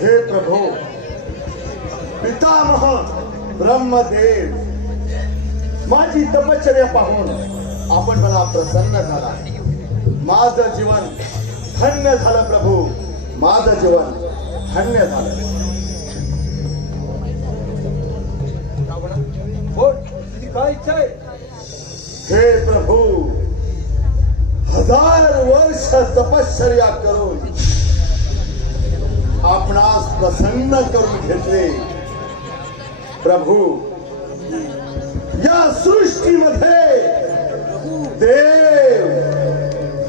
हे प्रभो, पितामह ब्रह्मदेव, माझी तपश्चर्या पाहून आपण मला प्रसन्न झाला. माझं जीवन धन्य झालं प्रभू, माझं जीवन धन्य झालं. तुझी काय इच्छा आहे? हे प्रभू, 1000 वर्ष तपश्चर्या करून आपणास प्रसन्न करून घेतले. प्रभू, या सृष्टीमध्ये देव,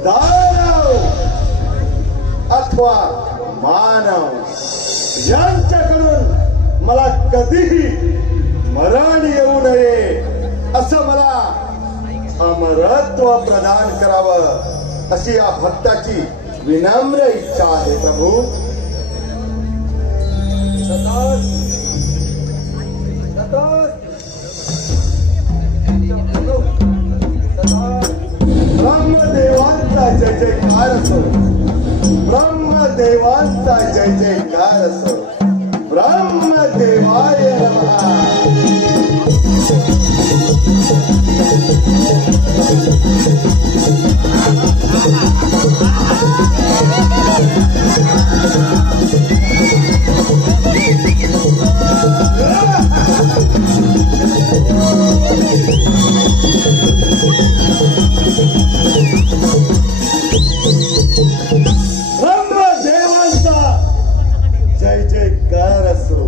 दानव अथवा मानव यांच्याकडून मला कधीही मरण येऊ नये असं मला अमरत्व प्रदान करावं अशी या भक्ताची विनम्र इच्छा आहे. प्रभू, ब्रह्मदेवांचा जय जयकार असो, ब्रह्मदेवांचा जय जयकार असो. ब्रह्मदेवाय नमः. ब्रह्मदेवांचा जय जयकार असो.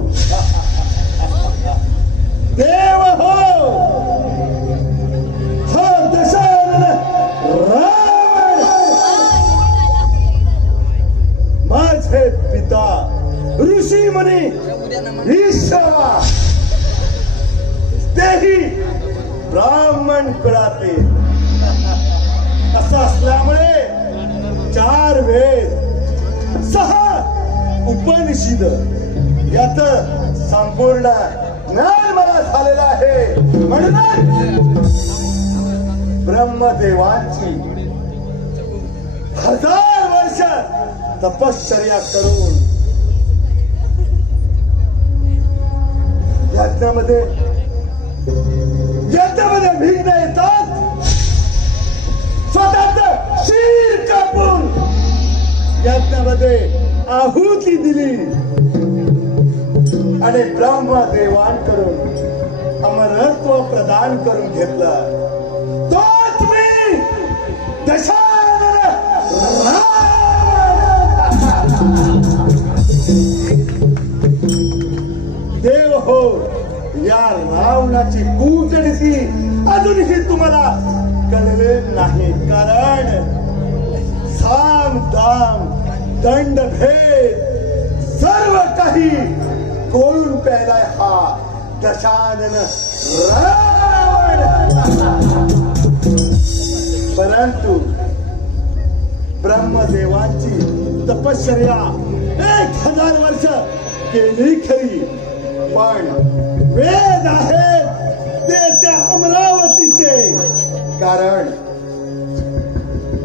देव हो, हा दशानन रावण माझे पिता ऋषी मुनी ईश्वरा, तेही ब्राह्मण कुळातील असं असल्यामुळे 4 वेद 6 उपनिषद यात संपूर्ण ज्ञान मला झालेलं आहे. म्हणून ब्रह्मदेवांची 1000 वर्ष तपश्चर्या करून यज्ञामध्ये विघ्न येतात. स्वतःच शीर कापून यज्ञामध्ये आहुती दिली आणि ब्रह्मदेवांकडून अमरत्व प्रदान करून घेतलं. तोच मी दशानन देव हो. या रावणाची कूटनीती अजूनही तुम्हाला कळले नाही, कारण साम दाम दंड भेद सर्व काही कोळून प्यायलाय हा दशानन रावण. परंतु ब्रह्मदेवांची तपश्चर्या 1000 वर्ष केली खरी, पण वेद आहेत ते त्या अमरावतीचे, कारण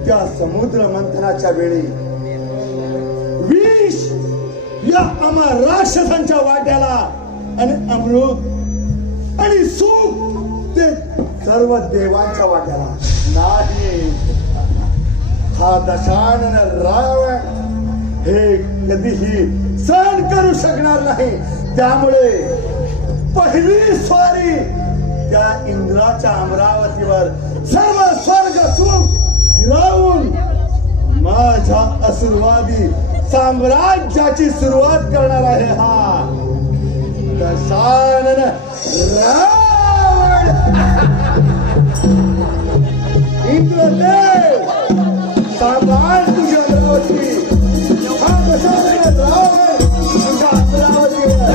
त्या समुद्र मंथनाच्या वेळी विष या आम्हा राक्षसांच्या वाट्याला आणि अमृत आणि सुख ते सर्व देवांच्या वाट्याला नाही. हा दशानन रावण हे कधीही सहन करू शकणार नाही. त्यामुळे पहिली स्वारी त्या इंद्राच्या अमरावतीवर सर्व स्वर्ग सुख हिरावून माझ्या असुरवादी साम्राज्याची सुरुवात करणार आहे. हा दशानन रावण. इंद्रदेव सांभाळ तुझी अमरावती. हा दशानन रावण तुझ्या अमरावतीवर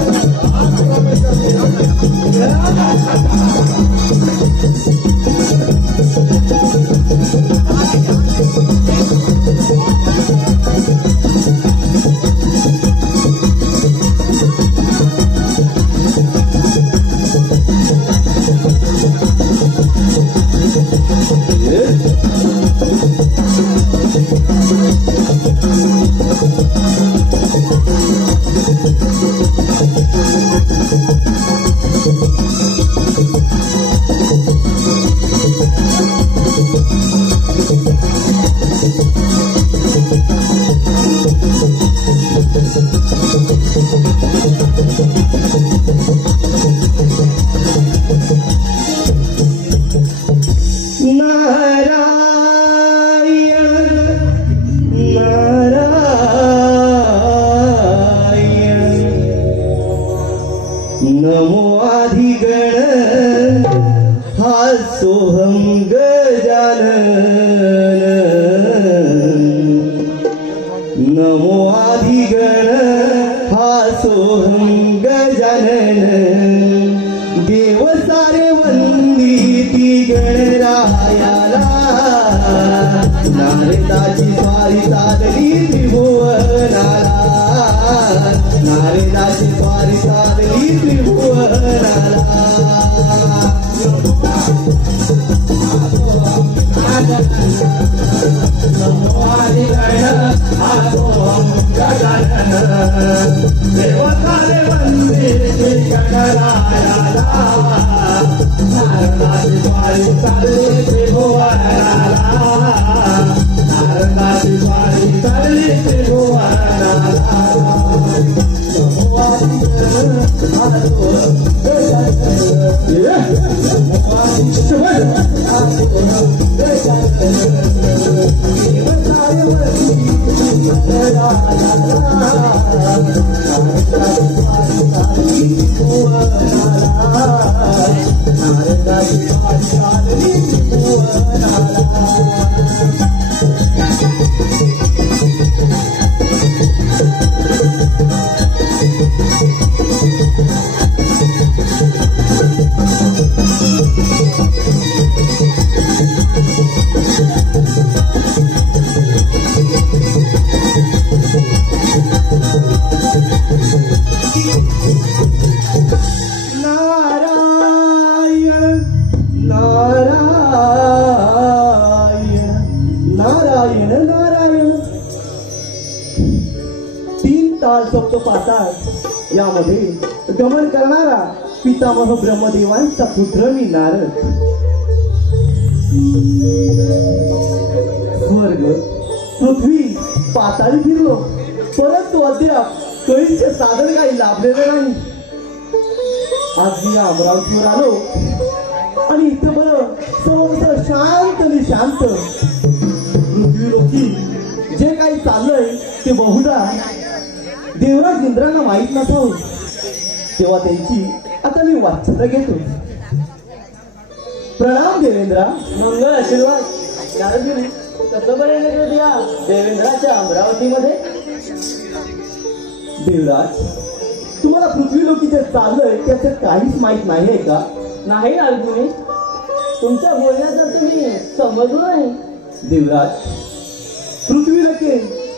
यामध्ये गमन करणारा पितामह ब्रह्मदेवांचा पुत्र मी नारद. स्वर्ग पृथ्वी पाताळी फिरलो, परंतु अद्याप कैसे साधन काही लाभलेले नाही. आज मी अमरावतीवर आलो आणि इथं बरं सर्व शांत आणि शांत. पृथ्वी लोकी जे काही चाललंय ते बहुधा देवराज इंद्रांना माहीत नसावं. तेव्हा त्यांची आता मी वाच्यता घेतो. प्रणाम देवेंद्रा. मंगळ आशीर्वाद. नारदमुनी कसं बरे या देवेंद्राच्या अमरावतीमध्ये. देवराज, तुम्हाला पृथ्वी लोकी जे चाललंय त्याचं काहीच माहित नाही आहे का? नाही नारदमुनी, तुमच्या बोलण्याचं तुम्ही समजलो नाही. देवराज, पृथ्वी लोके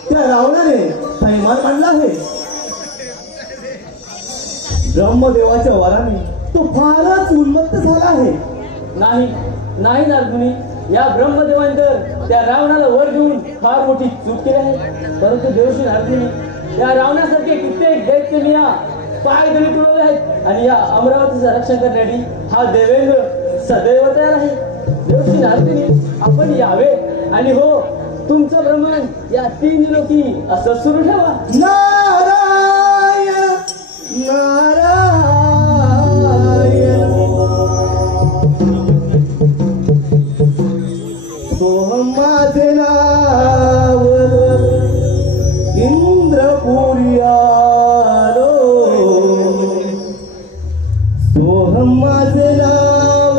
त्या रावणाने थैमान मांडला आहे. ब्रह्मदेवाच्या वराने तो फारच उन्मत्त झाला आहे. नाही नाही नारदमुनी, या ब्रह्मदेवांतर त्या रावणाला वर घेऊन फार मोठी चूक केली आहे. परंतु देवशी नारदिनी या रावणासारखे कित्येक दैत्य मी या पाय दरी तुडवले आहेत आणि या अमरावतीचं रक्षण करण्यासाठी हा देवेंद्र सदैव तयार आहे. देवशी नारदिनी आपण यावे आणि हो तुमचं भ्रमण या 3 लोकी असं सुरू ठेवा. नारायण नारायण सोहम माझे नाव इंद्रपुरी आलो. सोहम माझे नाव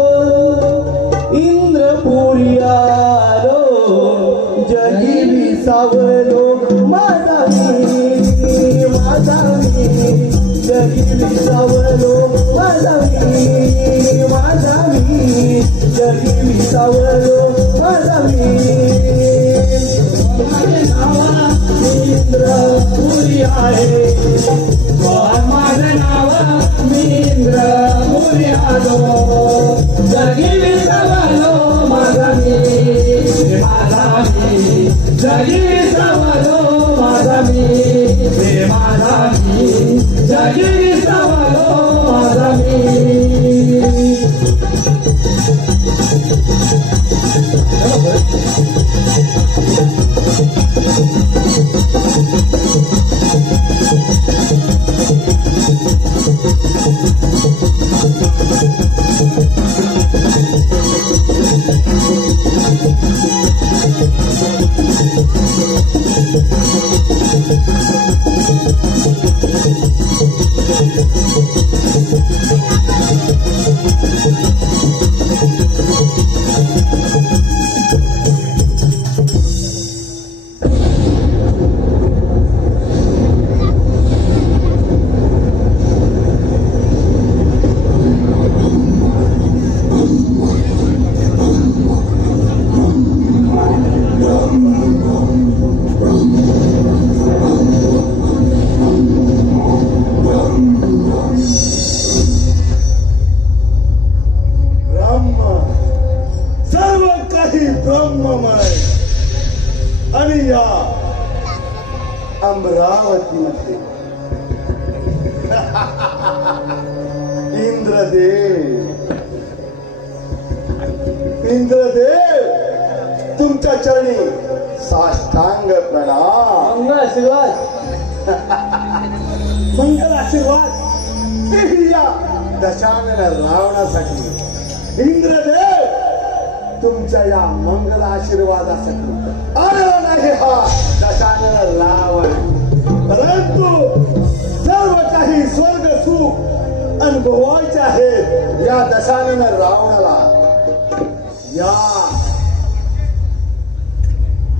इंद्रपुरी आलो. जगी विसावलो माझा मी जगी विसावलो माझा मी जगी विसावलो माझा मी. इंद्रपुरी आहे माझं नाव मी इंद्रपुरी आलो. जगी विसावलो माझा मी जगी विसावलो माझा मी जगी विसावलो माझा मी. अमरावतीमध्ये इंद्रदेव तुमच्या चरणी साष्टांग प्रणाम. मंगल आशीर्वाद मंगल आशीर्वाद तेही या दशानन रावणासाठी. इंद्रदेव तुमच्या या मंगल आशीर्वादासाठी आलेला नाही हा दशानन रावण. परंतु सर्व काही स्वर्ग सुख अनुभवायचे आहे या दशानन रावणाला.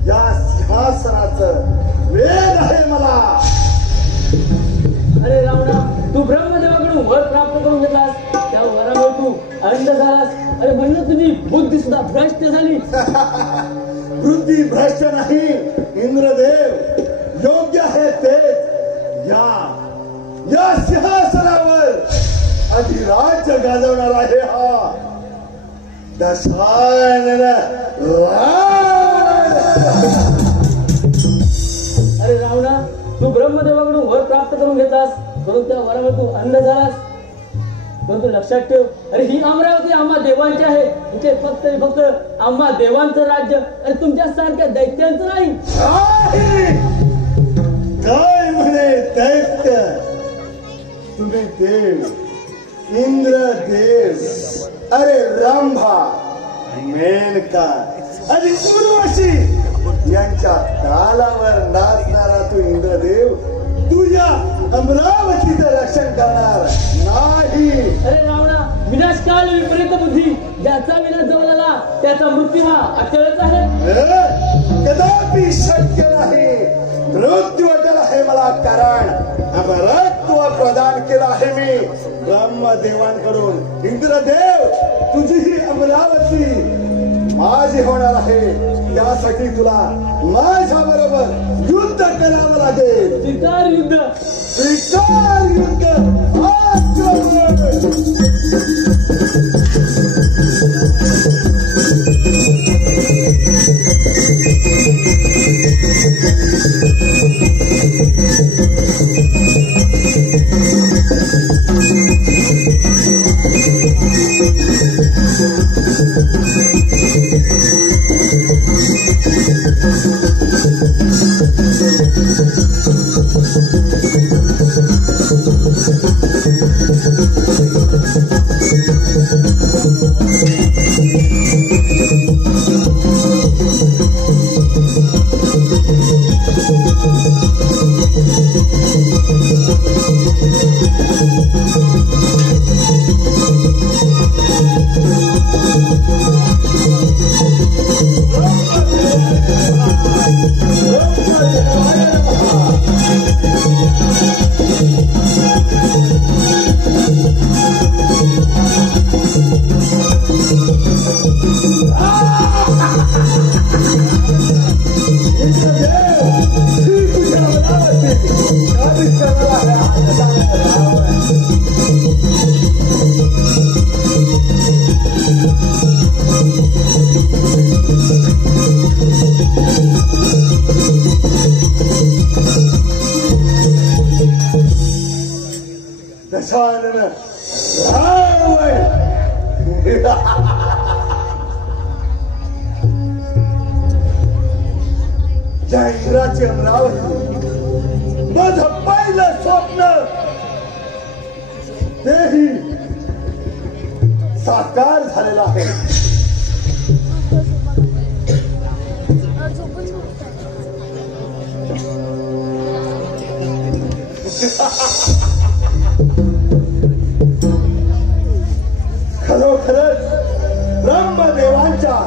या सिंहासनाचं वेद आहे मला. अरे रावणा तू ब्रह्मदेवाकडून वर प्राप्त करून घेतलास त्या वरामुळे तू अंध झालास. अरे म्हणलं तुझी बुद्धी सुद्धा भ्रष्ट झाली. बुद्धी भ्रष्ट नाही इंद्रदेव, योग्य आहे ते. या सिंहासनावर अधिराज्य गाजवणार आहे हा दशानन रावण. अरे रावणा तू ब्रह्मदेवाकडून वर प्राप्त करून घेतलास परंतु त्या वरामुळे तू अंध झालास. परंतु लक्षात ठेव अरे ही अमरावती आम्हा देवांची आहे. इथे फक्त आम्हा देवांचं राज्य आणि तुमच्या सारख्या दैत्यांचं नाही. काय म्हणे दैत्य? तुम्ही देव, इंद्रदेव, अरे रंभा, मेनका आणि उर्वशी यांच्या तालावर नाचणारा तू इंद्रदेव तुझ्या अमरावतीचं रक्षण करणार नाही. अरे रावणा विनाशकाल विपरीत बुद्धी ज्याचा विनाश जवळ आला त्याचा मृत्यू हा अचळच आहे. कदापि शक्य नाही. मृत्यू अचल आहे मला, कारण अमरत्व प्रदान केलं आहे मी ब्रह्मदेवांकडून. इंद्रदेव तुझी ही अमरावती माझी होणार आहे. त्यासाठी तुला माझ्या बरोबर युद्ध करावं लागेल. स्वीकार युद्ध, स्वीकार युद्ध. आक्रमण. ज्या इंद्राची अमरावती माझं पहिलं स्वप्न तेही साकार झालेलं आहे. खरोखरच ब्रह्मदेवांच्या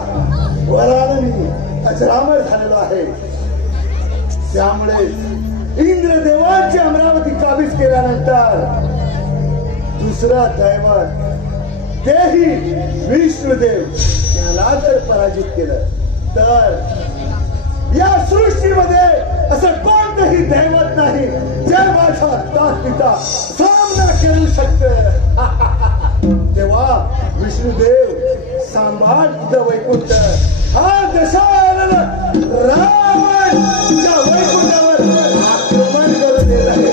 वराने मी अजरामर झालेलो आहे. त्यामुळे इंद्रदेवांची अमरावती काबीज केल्यानंतर दुसरा दैवत तेही विष्णुदेव याला जर पराजित केलं तर या सृष्टीमध्ये असं कोणतंही दैवत नाही जे माझ्या ताकदीचा सामना करू शकत. तेव्हा विष्णुदेव सांभाळ वैकुंठ हा दशानन रावण त्या वैकुंठावर आक्रमण करून येत आहे.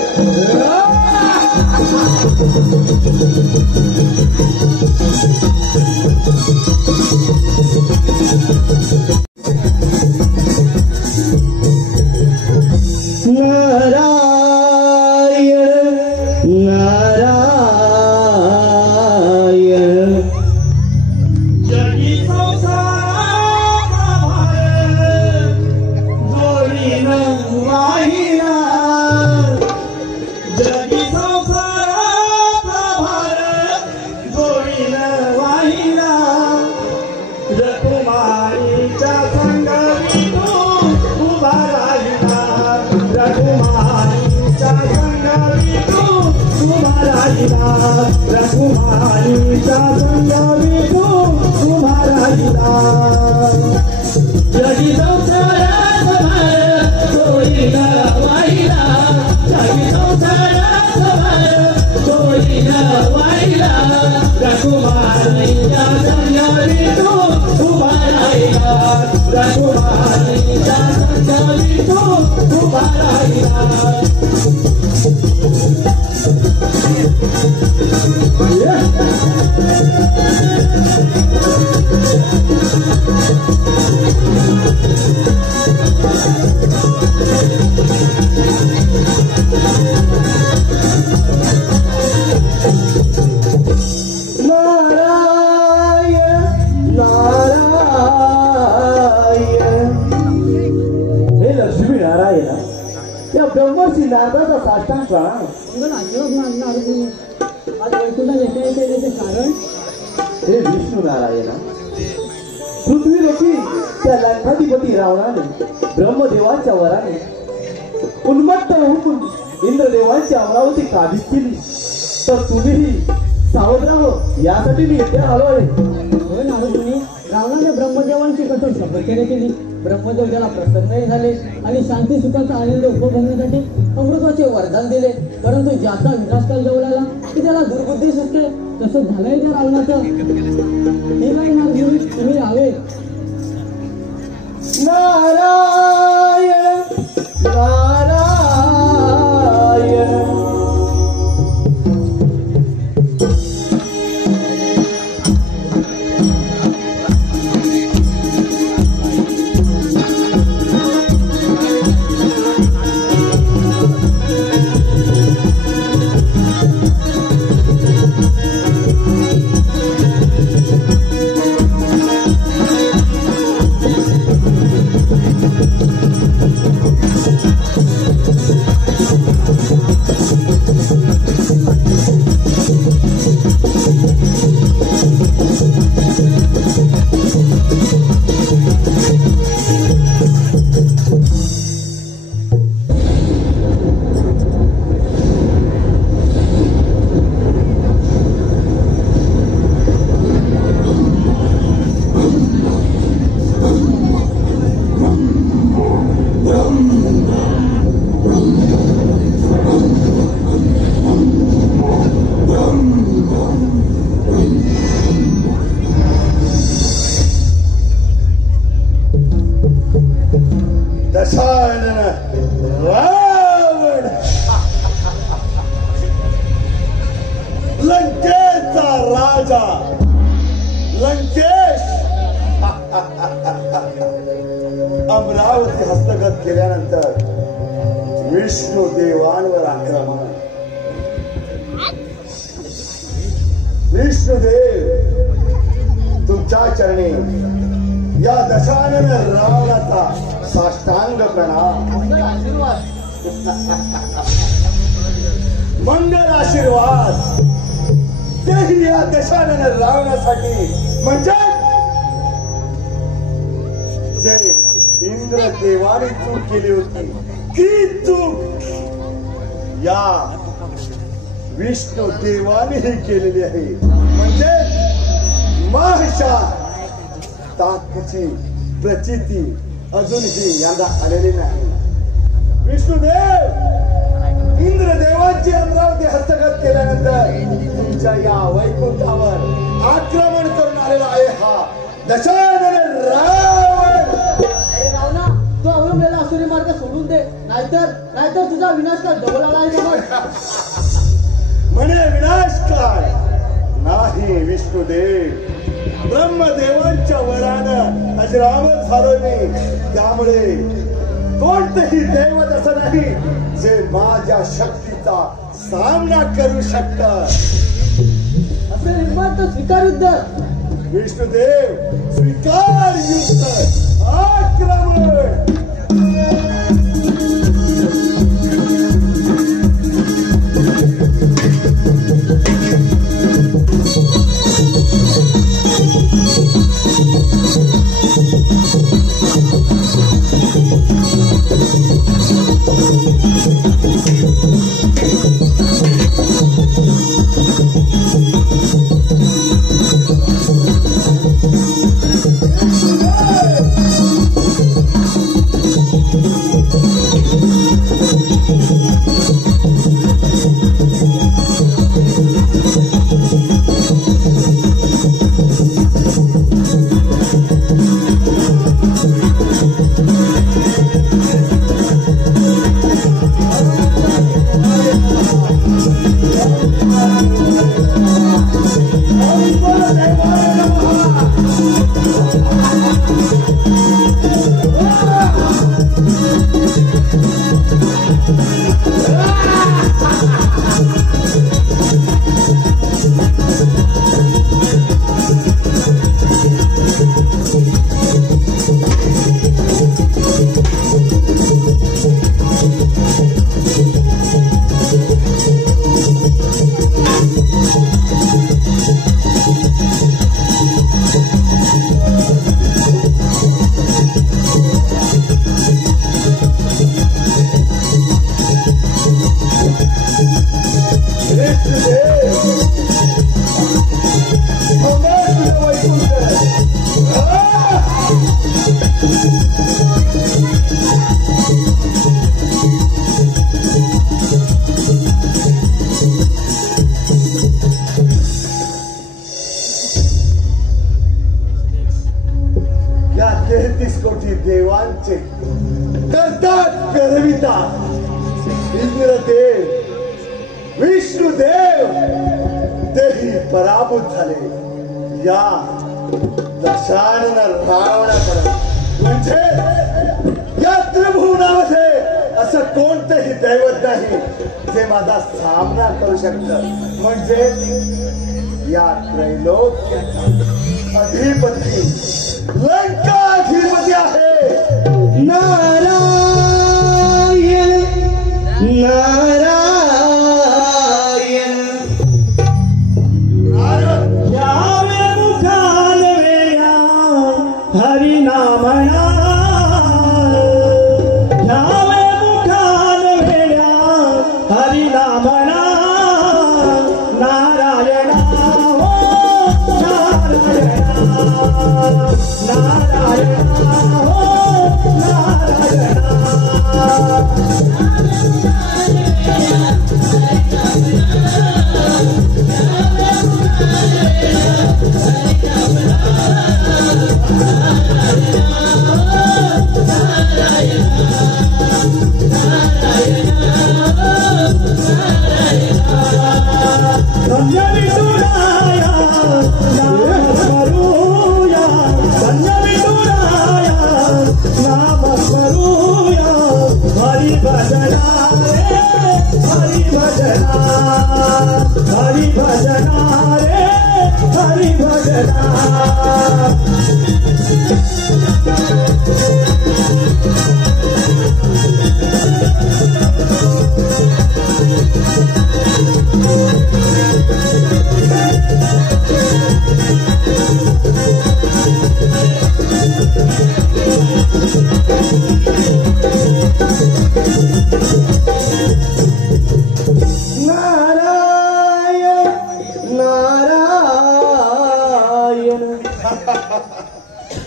पृथ्वी लोकी त्या लंकाधिपती रावणाने ब्रह्मदेवाच्या वराने उन्मत्त होऊन इंद्रदेवांची अमरावती काबीज केली. तर तुम्हीही सावध राहो यासाठी मी इथे आलो आहे. होय नारदमुनी, रावणाने ब्रह्मदेवांची कठोर तपश्चर्या केली. ब्रह्मदेव त्याला प्रसन्नही झाले आणि शांती सुखाचा आनंद उपभोगण्यासाठी अमृताचे वरदान दिले. परंतु ज्याचा विनाशकाल जवळ आला की त्याला दुर्बुद्धी सुटते. तसं झालंय त्या रावणाचं. हे काय नारदमुनी, तुम्ही यावे. नारायण नारायण अमरावती हस्तगत केल्यानंतर विष्णू देवांवर आक्रमण. विष्णुदेव तुमच्या चरणी या दशानन रावणाचा साष्टांग प्रणाम. मंगल आशीर्वाद तेही या दशानन रावणासाठी, म्हणजे जे इंद्रदेवाने चूक केली होती ती चूक या विष्णू देवानेही केलेली आहे. म्हणजे महाशा ताकदीची प्रचिती अजूनही यांना आलेली नाही. विष्णुदेव इंद्रदेवांची अमरावती हस्तगत केल्यानंतर तुमच्या या वैकुंठावर आक्रमण करून आलेला आहे हा दशानन रावण. रावणा, तो अवलंबलेला असुरी मार्ग सोडून दे, नाहीतर तुझा विनाश का डबल आला आहे. म्हणे विनाश काय नाही विष्णुदेव, ब्रह्मदेवांच्या वरानं अजरामर झालोय मी. त्यामुळे कोणतेही दैवत असं नाही जे माझ्या शक्तीचा सामना करू शकत. असे निर्माण तर स्वीकार युद्ध. विष्णुदेव स्वीकार युद्ध आक्रमण. या 33 कोटी देवांचे करतात करवितात इंद्रदेव विष्णुदेव तेही पराभूत झाले या दशानन रावणाकडे. म्हणजे या त्रिभुवनामध्ये असं कोणतंही दैवत नाही जे माझा सामना करू शकत. म्हणजे या त्रैलोक्याचा अधिपती लंकाधिपती आहे नारायण नारायण. यावे मुखान वेया हरिनामना, यावे मुखान वेया हरिनामना. नारायण हो नारायण नारायण हो नाम करूया हरी भजना रे हरी भजना हरी भजना रे हरी भजना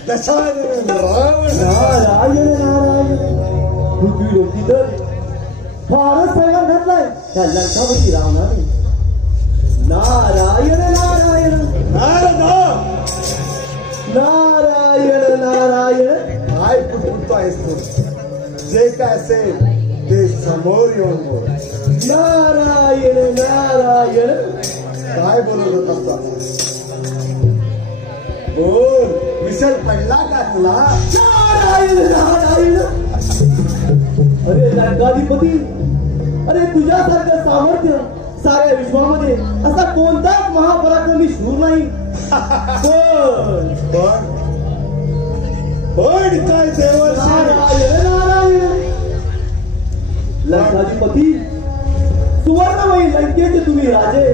दशानन रावण नारायण नारायण पृथ्वी लोकी तर फारच पैगाम घातलाय त्या लंकावती रावणाने. नारायण नारायण नारद नारायण नारायण. काय कुठतो आहेस तू? जे काय असेल ते समोर येऊन बोल. नारायण नारायण. काय बोलत होतास तू आता? बोल, विसर पडला का तुला? नारायण नारायण. अरे लंकाधिपती, अरे तुझ्यासारखं सामर्थ्य साऱ्या विश्वामध्ये असा कोणताच महापराक्रमी शूर नाही. पण काय देवर्षी? नारायण नारायण. लंकाधिपती, सुवर्णमयी लंकेचे तुम्ही राजे,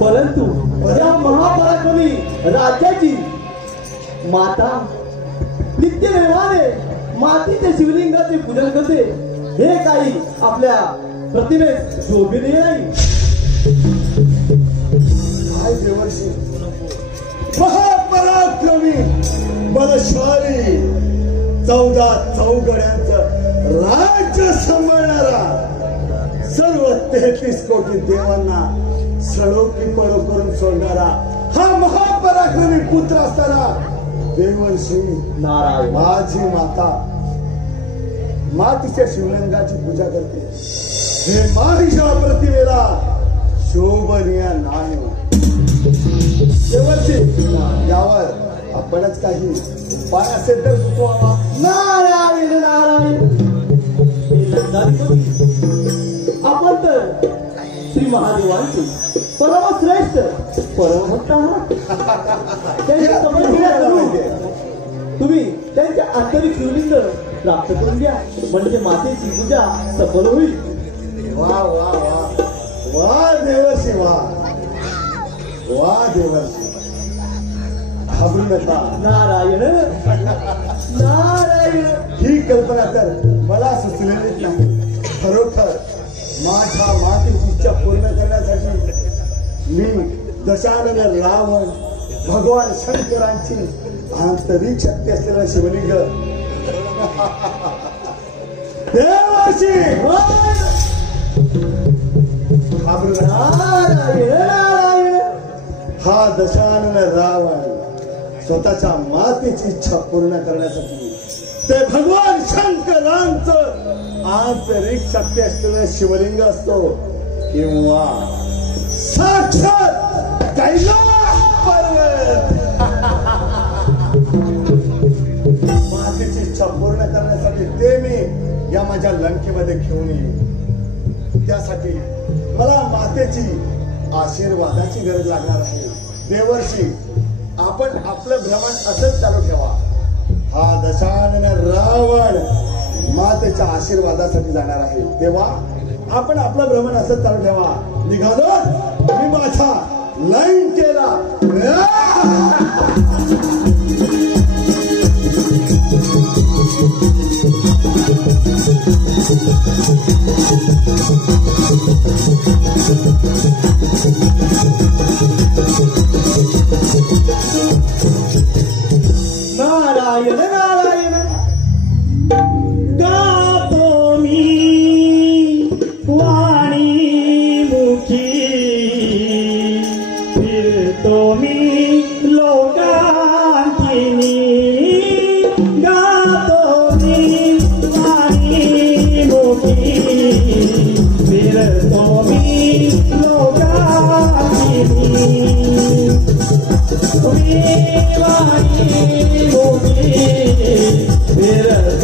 परंतु या महापराक्रमी राज्याची माता नित्य व्यवहारे मातीच्या शिवलिंगाचे पूजन करते, हे काही आपल्या प्रतिमेस शोभनीय नाही. काय देवर्षी? महापराक्रमी बलशाली 14 चौघड्यांचं राज्य सांभाळणारा, सर्व 33 कोटी देवांना सडो की पडो करून सोडणारा हा महापराक्रमी पुत्र असताना देवर्षी नारायण. माझी माता मातीच्या शिवलिंगाची पूजा करते, हे माझ्या प्रतिमेला शोभनीय नाही. देवर्षी, यावर आपणच काही उपाय असेल तर सुचवावा. नारायण नारायण. आपण तर श्री महादेवांचे परमश्रेष्ठ परमभक्त आहात. त्यांच्या तपस्या करून तुम्ही त्यांच्या आंतरिक शिवलिंग प्राप्त करून घ्या, म्हणजे मातेची पूजा सफल होईल. वा वा वा वा देवर्षी, वा वा देवर्षी. घाबरू नका. नारायण नारायण. ही कल्पना तर मला सुचलेलीच नाही. खरोखर माझ्या मातेची इच्छा पूर्ण करण्यासाठी मी दशानन रावण भगवान शंकरांची आंतरिक शक्ती असलेला शिवलिंग देवाशी घाबरू नका. नारायण नारायण. हा दशानन रावण स्वतःच्या मातेची इच्छा पूर्ण करण्यासाठी ते भगवान शंकरांचं आंतरिक शक्ती असलेलं शिवलिंग असतो, किंवा साक्षात कैलास पर्वत. मातेची इच्छा पूर्ण करण्यासाठी ते मी या माझ्या लंकेमध्ये घेऊन येईन. त्यासाठी मला मातेची आशीर्वादाची गरज लागणार आहे. देवर्षी, आपण आपलं भ्रमण असंच चालू ठेवा. हा दशानन रावण मातेच्या आशीर्वादासाठी जाणार आहे, तेव्हा आपण आपलं भ्रमण असंच चालू ठेवा. निघालो मी माझ्या लंकेला. नारायण नारायण. गातो मी वाणी मुखी, फिरतो मी लोकांतिनी. गातो मी वाणी मुखी, फिरतो मी लोकांतिनी. वाणी मुखी फिरतो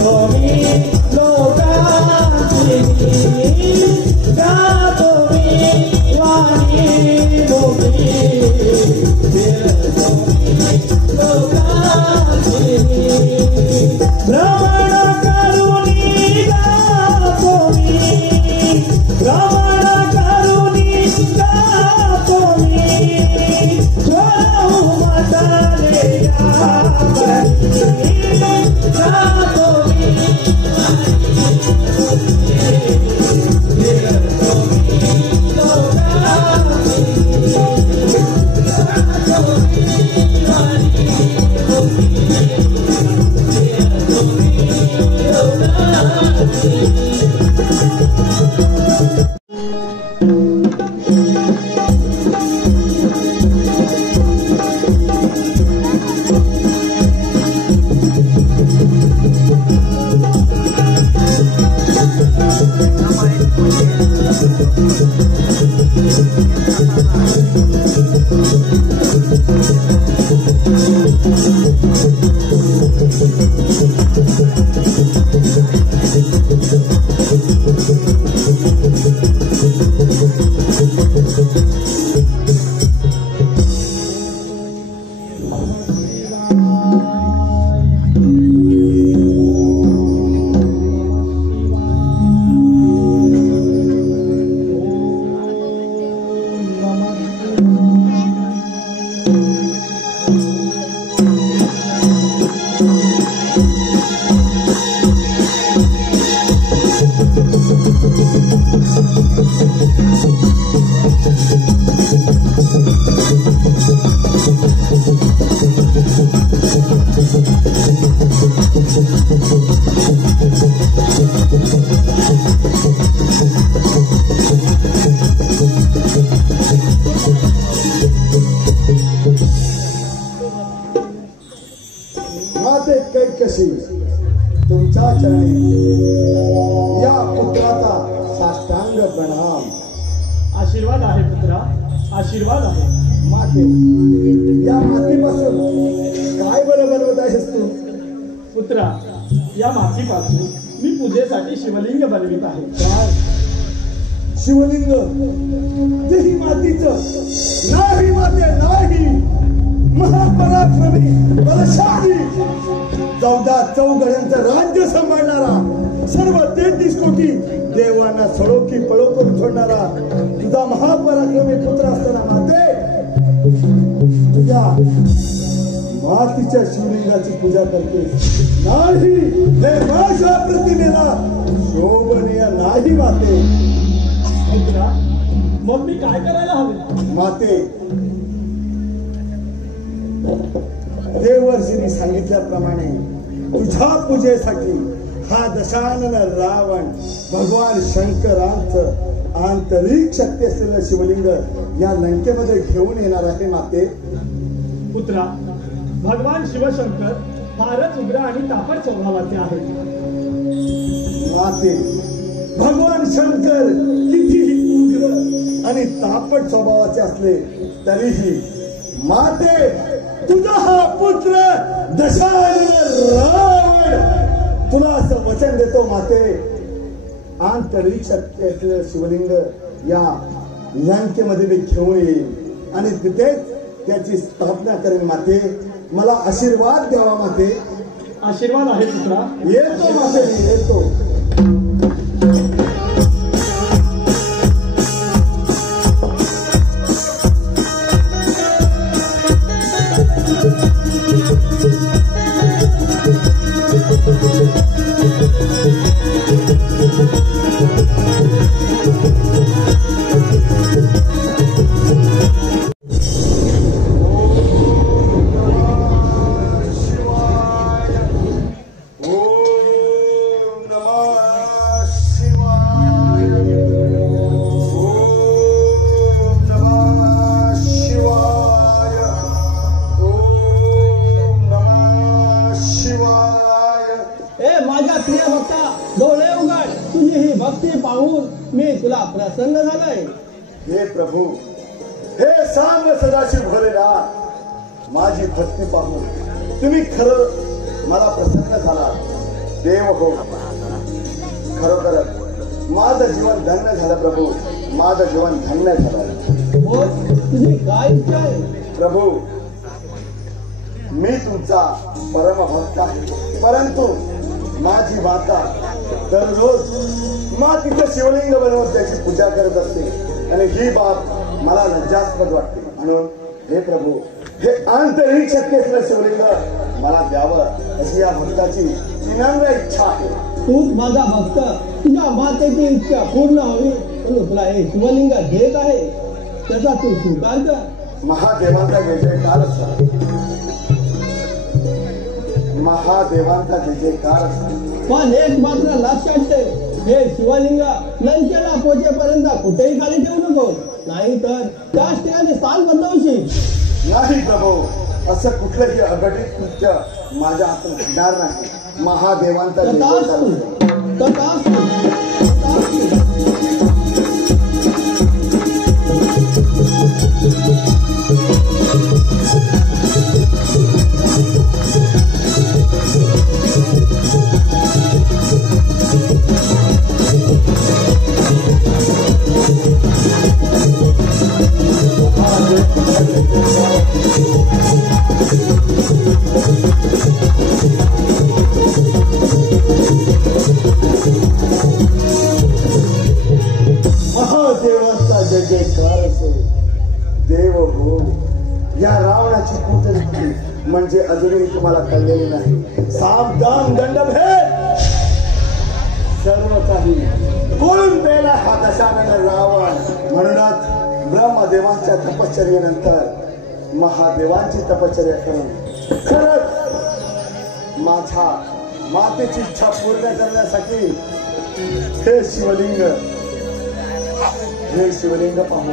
माते कैकशी तुमच्या चरणी या पुत्राचा साष्टांग प्रणाम. आशीर्वाद आहे पुत्रा, आशीर्वाद आहे. माते, या मातीपासून काय बरं बनवत आहेस तू? पुत्रा, या मातीपासून मी पूजेसाठी शिवलिंग बनवित आहे. काय शिवलिंग? तेही मातीचं? नाही माते, नाही. महापराक्रमी बलशाली 14 चौघड्यांचं राज्य सांभाळणारा, सर्व 33 कोटी देवांना सडो की पळो करून सोडणारा तुझा महापराक्रमी पुत्र असताना माते, तुझ्या मातीच्या शिवलिंगाची पूजा करतेस? नाही, हे माझ्या प्रतिमेला शोभनीय नाही माते. पुत्रा, मग मी काय करायला हवे? माते, देवर्षींनी सांगितल्याप्रमाणे तुझ्या पूजेसाठी हा दशानन रावण भगवान शंकरांचं आंतरिक शक्ती असलेलं शिवलिंग या लंकेमध्ये घेऊन येणार आहे. माते, पुत्रा, भगवान शिवशंकर फारच उग्र आणि तापट स्वभावाचे आहेत. माते, भगवान शंकर कितीही उग्र आणि तापट स्वभावाचे असले तरीही माते, तुझा हा पुत्र दशानन रावण तुला असं वचन देतो माते, आंतरिक शक्ती असलेलं शिवलिंग या लंकेमध्ये मी घेऊन येईल आणि तिथेच त्याची स्थापना करेन. माते, मला आशीर्वाद द्यावा. माते, आशीर्वाद आहे पुत्रा. येतो माते, येतो. प्रसन्न झालाय. हे प्रभू, हे सांग सदाशिव भोलेनाथ, माझी भक्ती पाहून तुम्ही खरं मला प्रसन्न झाला. देव हो, खरोखरच माझं जीवन धन्य झालं. प्रभू, माझं जीवन धन्य झालं. तुझी काय इच्छा आहे? प्रभू, मी तुमचा परमभक्त आहे, परंतु माझी माता दररोज मातीचं शिवलिंग बनवून त्याची पूजा करत असते आणि ही बाब मला लज्जास्पद वाटते. म्हणून हे प्रभू, हे आंतरिक शक्ती असलेलं शिवलिंग मला द्यावं अशी या भक्ताची विनम्र इच्छा आहे. तूच माझा भक्त, तुझ्या मातेची इच्छा पूर्ण हवी म्हणून तुला हे शिवलिंग घेत आहे, त्याचा तू स्वीकार कर. महादेवाचा जय जयकार असता. महादेवांचा जय जयकार असो. पण एक मात्र लक्षात ठेव, हे शिवलिंग लंकेला पोचेपर्यंत कुठेही खाली ठेवू नको, नाही तर त्याच ठिकाणी स्थान बदलवशील. नाही प्रभू, असं कुठलंही अघटित कृत्य माझ्या हातून घडणार नाही. महादेवांचा जय जयकार असो. महादेवांचा जय जयकार असो. देव हो, या रावणाची कुटनीती म्हणजे अजूनही तुम्हाला कळलेली नाही. सावधान दंडभेद सर्व काही कळून पेला हा दशानन रावण. म्हणूनच ब्रह्मदेवांच्या तपश्चर्येनंतर महादेवांची तपश्चर्या करून खरंच माझ्या मातेची इच्छा पूर्ण करण्यासाठी हे शिवलिंग पाहू.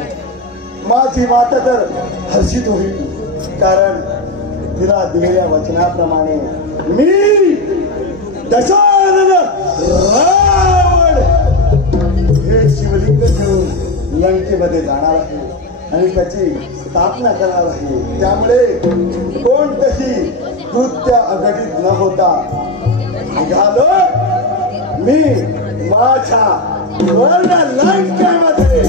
माझी माता तर हर्षित होईल, कारण तिला दिलेल्या वचनाप्रमाणे मी दशानन रावण हे शिवलिंग घेऊन लंकेमध्ये जाणार आहे आणि त्याची स्थापना करणार आहे. त्यामुळे कोणतंही कृत्य अघटित न होता निघालो मी माझ्या वर्ण लंकेमध्ये.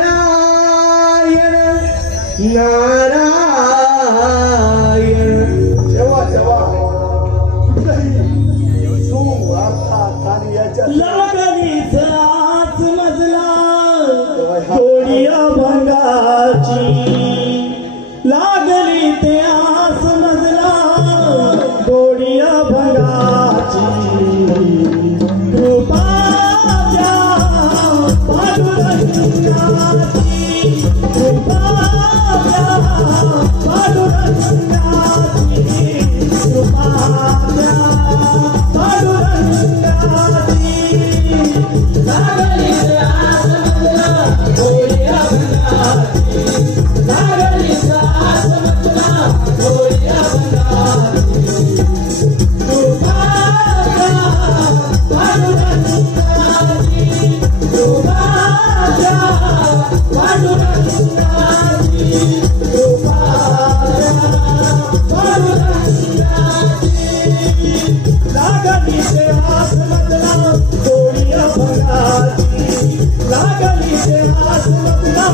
नारायण नारायण. जेव्हा जेव्हा कुठलंही सुवार्ता आणि याच्या लागलीच आस मजला गोडी अभंगाची, लागली ते आस मजला गोडी अभंगाची. कृपा द्या पांडुरंगाची, कृपा द्या पांडुरंगाची, कृपा द्या पांडुरंगाची. लागली ते आस मजला गोडी अभंगाची, लागली ते आस मजला गोडी अभंगाची. कृपा द्या पांडुरंगाची, कृपा द्या पांडुरंगाची, कृपा द्या पांडुरंगाची. लागली ते आस मजला गोडी अभंगाची, लागली ते आस मजला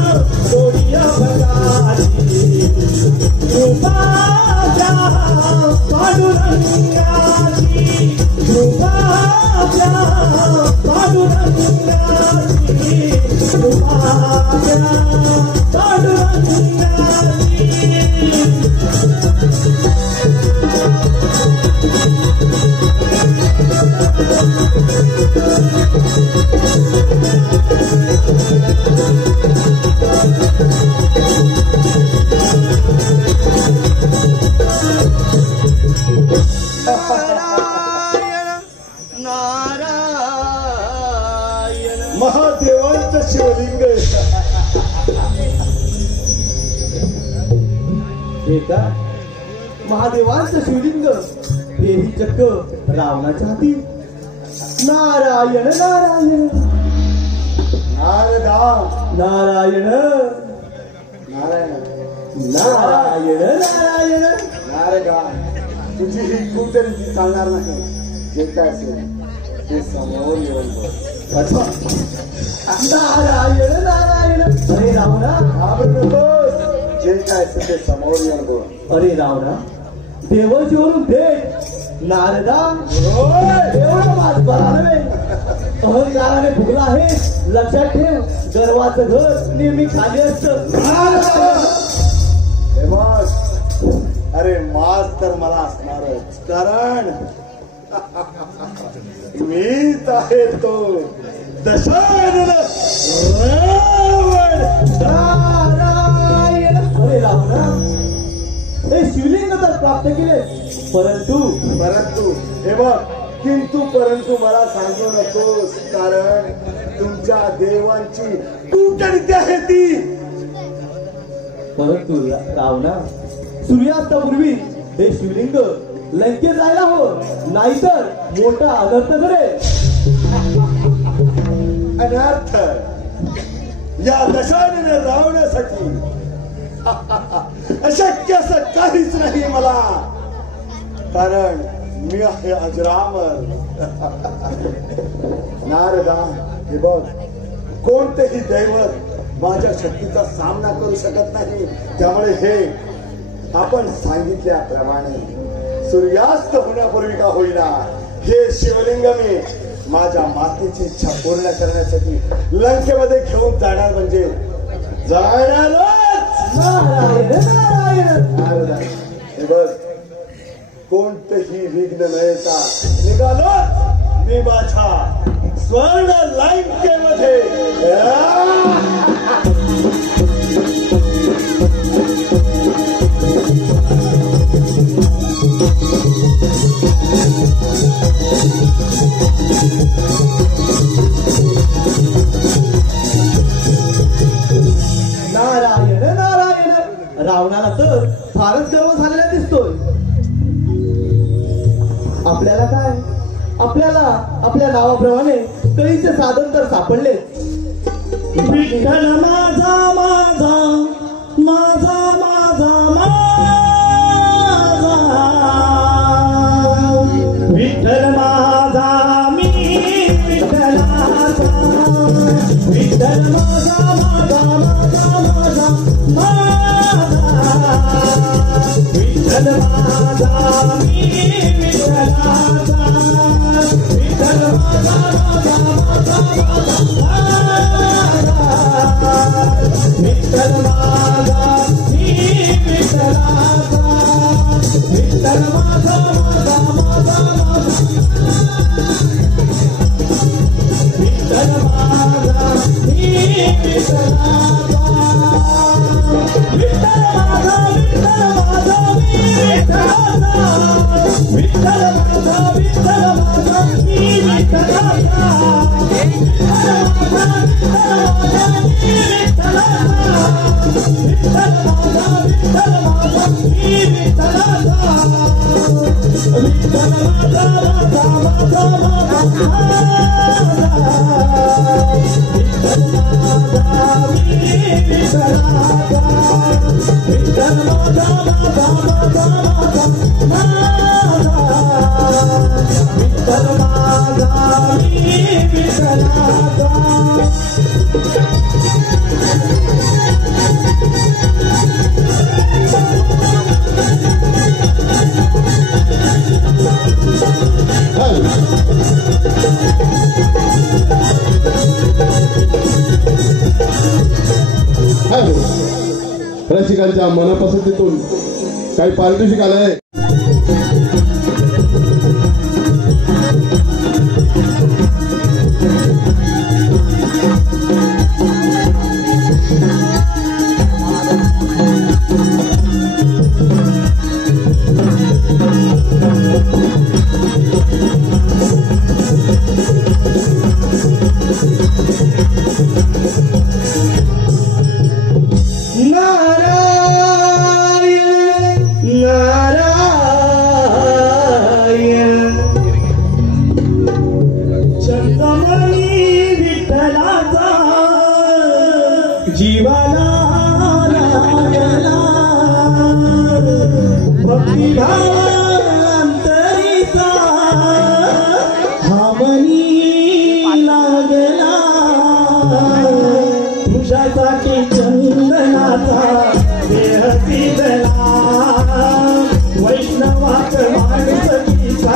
गोडी अभंगाची. कृपा द्या पांडुरंगाची, कृपा द्या पांडुरंगाची, कृपा द्या पांडुरंगाची. महादेवांचं शिवलिंग हे का महादेवांचं शिवलिंग, हेही चक्क रावणाच्या हाती. नारायण नारायण नारदा नारायण नारायण नारायण नारायण. नारदा, तुझी ही कुटनीती चालणार नाही. जे काय असेल ते समोर येऊन बघ. नारायण नारायण. अरे रावणा, घाबरू नकोस. जे काय असेल ते समोर येऊन बघ. अरे रावणा, देवजीवरून भेट नारदा होय. एवढं वाद बरा नव्हे. अहंकाराने फुगला आहे. लक्षात ठेव, गर्वाचं घर नेहमी खाली असतं. हे बघ, अरे माज तर मला असणारच, कारण मीच आहे तो दशानन रावण. नारायण. अरे रावणा, हे शिवलिंग तर प्राप्त केले, परंतु हे बघ, किंतु परंतु मला सांगू नकोस, कारण तुमच्या देवांची तुटणीती आहे ती. परंतु रावणा, सूर्यास्तापूर्वी हे शिवलिंग लंकेत जायला हो, नाहीतर मोठा अनर्थ घडेल. अनर्थ या दशानन रावण्यासाठी अशक्य असं काहीच नाही मला, कारण मी आहे अजरामर. नारदा, हे बघ, कोणतेही दैवत माझ्या शक्तीचा सामना करू शकत नाही. त्यामुळे हे आपण सांगितल्याप्रमाणे सूर्यास्त होण्यापूर्वी का होईना हे शिवलिंग मी माझ्या मातेची इच्छा पूर्ण करण्यासाठी लंकेमध्ये घेऊन जाणार, म्हणजे जाणारच. नारदा, हे बघ, कोणतेही विघ्न न येता निघालो मी माझ्या स्वर्ण लंकेमध्ये. नारायण नारायण. रावणाला तर फारच गर्व झालेला दिसतोय. आपल्याला काय, आपल्याला आपल्या नावाप्रमाणे कळीचे साधन तर सापडले. विठ्ठल माझा माझा माझा माझा माझा, विठ्ठल माझा मी विठ्ठलाचा, विठ्ठल माझा माझा माझा माझा माझा, विठ्ठल माझा मी विठ्ठलाचा, विठ्ठल माझा माझा माझा विठ्ठल माझा मी विठ्ठलाचा, विठ्ठल माझा माझा माझा विठ्ठल माझा मी विठ्ठलाचा, विठ्ठल माझा विठ्ठल माझा मी विठ्ठलाचा, विठ्ठल माझा विठ्ठल माझा मी विठ्ठलाचा, विठ्ठल माझा विठ्ठल माझा मी विठ्ठलाचा, विठ्ठल माझा विठ्ठल माझा मी विठ्ठलाचा, विठ्ठल माझा माझा माझा माझा, विठ्ठल माझा मी विठ्ठलाचा, विठ्ठल माझा माझा माझा माझा, विठ्ठल माझा मी विठ्ठलाचा. रसिकांच्या मनपसंतीतून काही पारितोषिक आलंय. जीवाला लागला भक्तिभावांतरीचा हा मनी लागला तुझ्यासाठी चंदनाचा देह पिदला वैष्णवाच माणसकीचा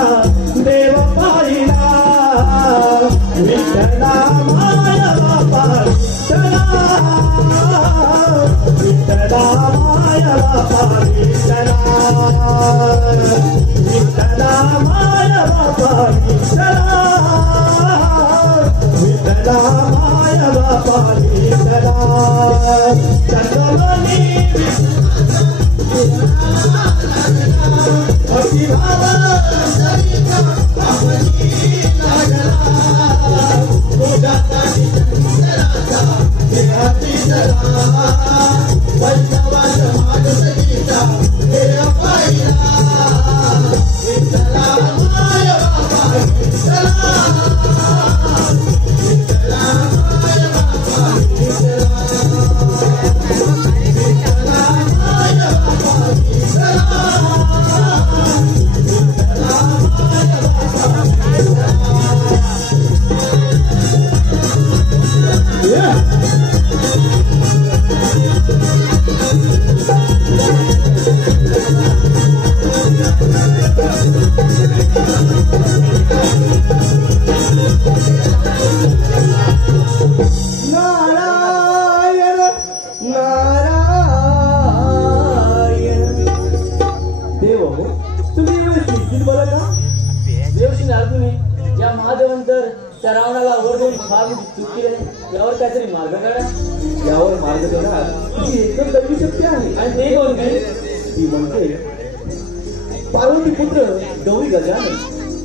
पार्वती पुत्र गौरी गजानन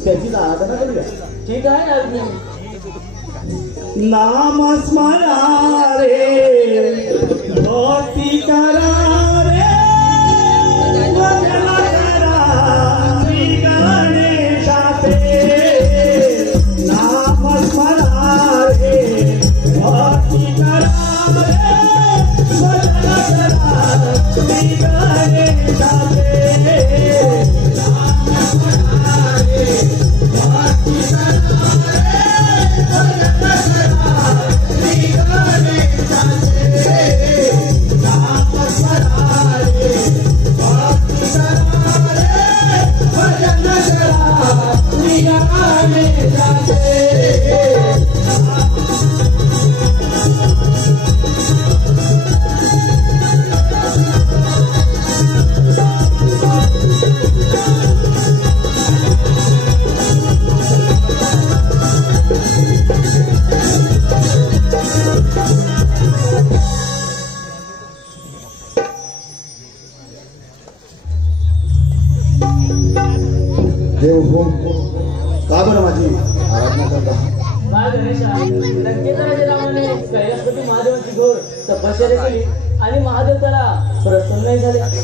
त्याची आराधना करूया. ठीक आहे अर्जुन. नाम स्मरा रे भक्ती करा रे वंदना करा श्री गणेशाचे. नाम स्मरा रे भक्ती करा रे वंदना करा श्री गणेशाचे. देव हो, का बरं माझी आराधना करता? लंकेचा राजा रावणाने कैलासपती महादेवाची घोर तपश्चर्या केली आणि महादेव त्याला प्रसन्न नाही झाले. आणि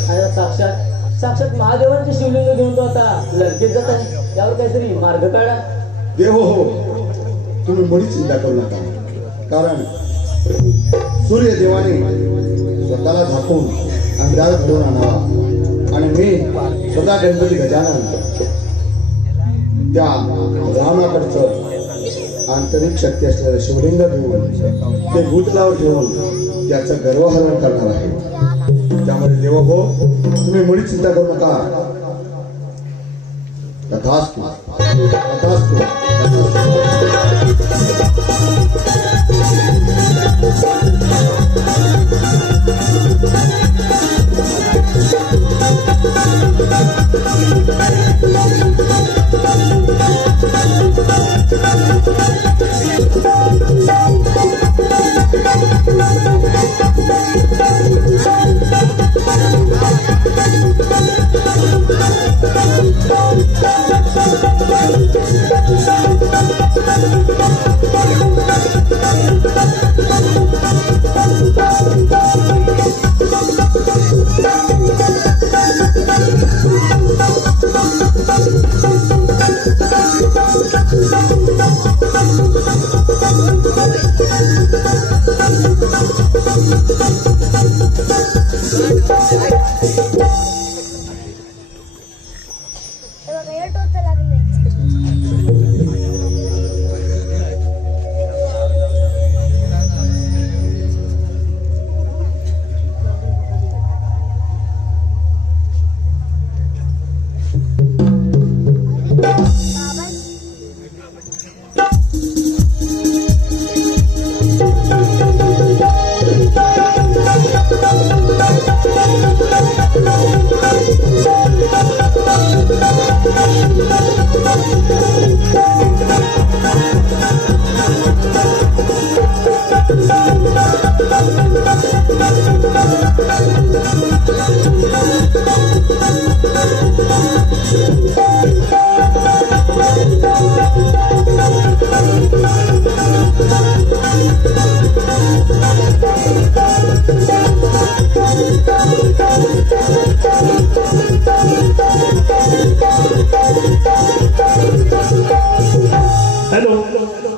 साक्षात महादेवांचे शिवलिंग घेऊन तो आता लंकेत जात आहे. यावर काहीतरी मार्ग काढा. देव हो, तुम्ही मुळीच चिंता करू नका. कारण सूर्यदेवाने स्वतःला झाकून अंधार घडवून आणावा आणि मी स्वतः गणपती गजानन त्या रामाकडचं आंतरिक शक्ती असलेलं शिवलिंग घेऊन ते भूतलावर ठेवून त्याचं गर्वहरण करणार आहे. त्यामुळे देव हो, तुम्ही मुळीच चिंता करू नका. तथास्तु तथास्तु.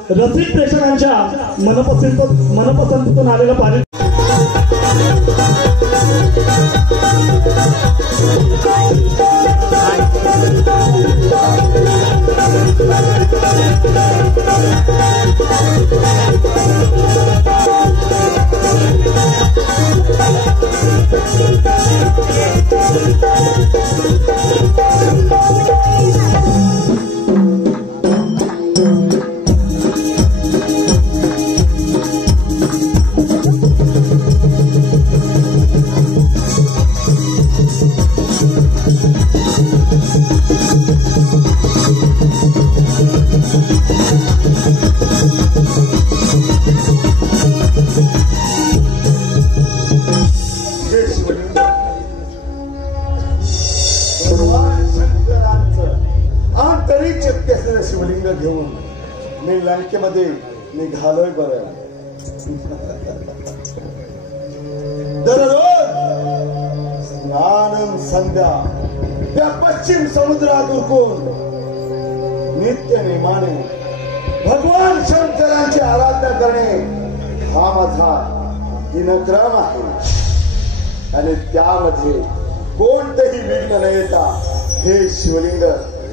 रसिक प्रेक्षकांच्या मनपसंतीतून आलेलं पारितोषिक शिवलिंग घेऊन मी लंकेमध्ये निघालोय बरं. दररोज स्नान संध्या त्या पश्चिम समुद्रात उरकून नित्य नेमाने भगवान शंकरांची आराधना करणे हा माझा दिनक्रम आहे. आणि त्यामध्ये कोणतेही विघ्न न येता हे शिवलिंग